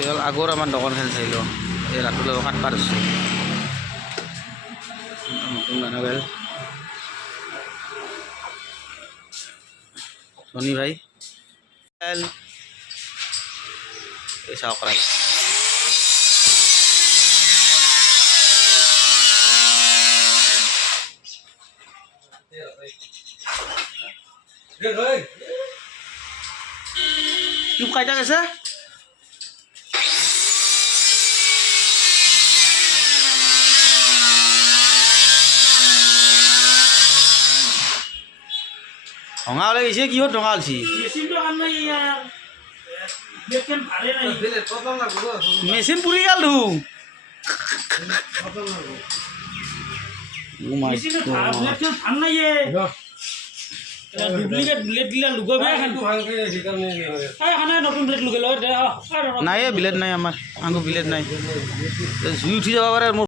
L আগৰ আমাৰ দোকানখন চাই লওঁ এই ৰাতিলৈ কাটপাৰ আছে নতুন গানাবেল শনি ভাই এই চাওক ৰাই টিউব কাইটা গেছে ঢঙা ওলাই গৈছে কিহত ঢঙা ওলছি মেচিন পুৰি গেল ডুপ্লিকেট ব্লেড দিলা লুগাবে নতুন ব্লেড লুগে নাই ব্লেড নাই আমাৰ আঙ্গু ব্লেড নাই জুই উঠি যাব পাৰে মোৰ